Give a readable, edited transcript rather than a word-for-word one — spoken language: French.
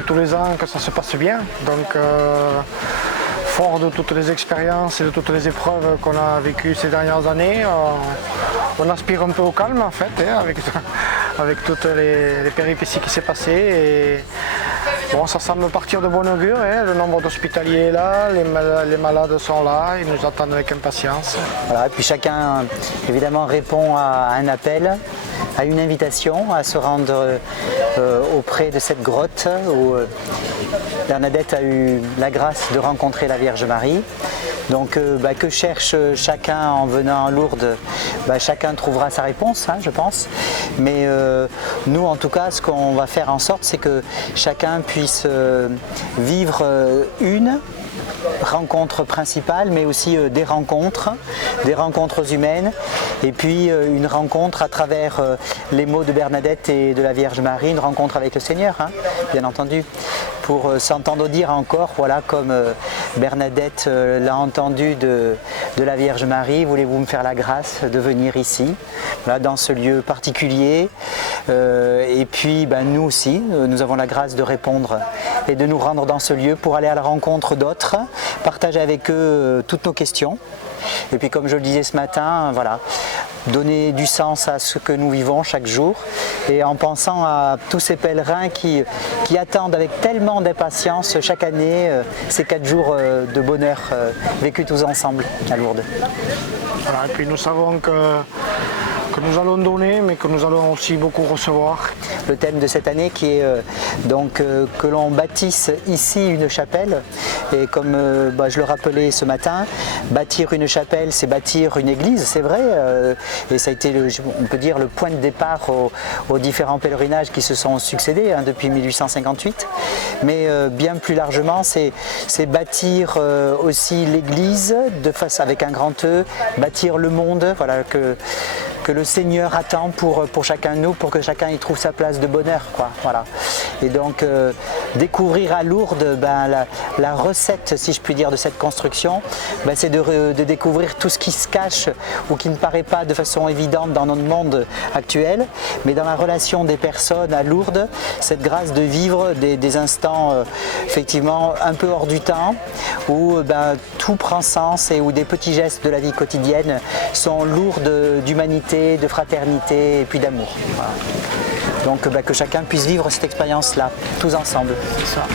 comme tous les ans que ça se passe bien. Donc, fort de toutes les expériences et de toutes les épreuves qu'on a vécues ces dernières années, on aspire un peu au calme en fait, avec toutes les péripéties qui s'est passées. Et bon, ça semble partir de bon augure, le nombre d'hospitaliers est là, les malades sont là, ils nous attendent avec impatience. Voilà, et puis chacun évidemment répond à un appel, à une invitation à se rendre auprès de cette grotte où Bernadette a eu la grâce de rencontrer la Vierge Marie. Donc que cherche chacun en venant à Lourdes, chacun trouvera sa réponse, je pense. Mais nous en tout cas, ce qu'on va faire en sorte, c'est que chacun puisse vivre une rencontre principale, mais aussi des rencontres humaines, et puis une rencontre à travers les mots de Bernadette et de la Vierge Marie, une rencontre avec le Seigneur, bien entendu, pour s'entendre dire encore, voilà, comme Bernadette l'a entendu de la Vierge Marie, voulez-vous me faire la grâce de venir ici, voilà, dans ce lieu particulier, et puis nous aussi, nous avons la grâce de répondre et de nous rendre dans ce lieu pour aller à la rencontre d'autres, partager avec eux toutes nos questions. Et puis comme je le disais ce matin, voilà, donner du sens à ce que nous vivons chaque jour et en pensant à tous ces pèlerins qui attendent avec tellement d'impatience chaque année ces 4 jours de bonheur vécus tous ensemble à Lourdes. Voilà, et puis nous savons que nous allons donner, mais que nous allons aussi beaucoup recevoir. Le thème de cette année qui est que l'on bâtisse ici une chapelle, et comme je le rappelais ce matin, bâtir une chapelle, c'est bâtir une église, c'est vrai, et ça a été, on peut dire, le point de départ aux différents pèlerinages qui se sont succédés depuis 1858, mais bien plus largement, c'est bâtir aussi l'église de face avec un grand E, bâtir le monde, voilà, que le Seigneur attend pour chacun de nous, pour que chacun y trouve sa place de bonheur, voilà. Et donc découvrir à Lourdes la recette, si je puis dire, de cette construction, c'est de découvrir tout ce qui se cache ou qui ne paraît pas de façon évidente dans notre monde actuel, mais dans la relation des personnes à Lourdes, cette grâce de vivre des instants effectivement un peu hors du temps, où tout prend sens et où des petits gestes de la vie quotidienne sont lourds d'humanité, de fraternité et puis d'amour. Voilà. Donc que chacun puisse vivre cette expérience-là, tous ensemble. C'est ça.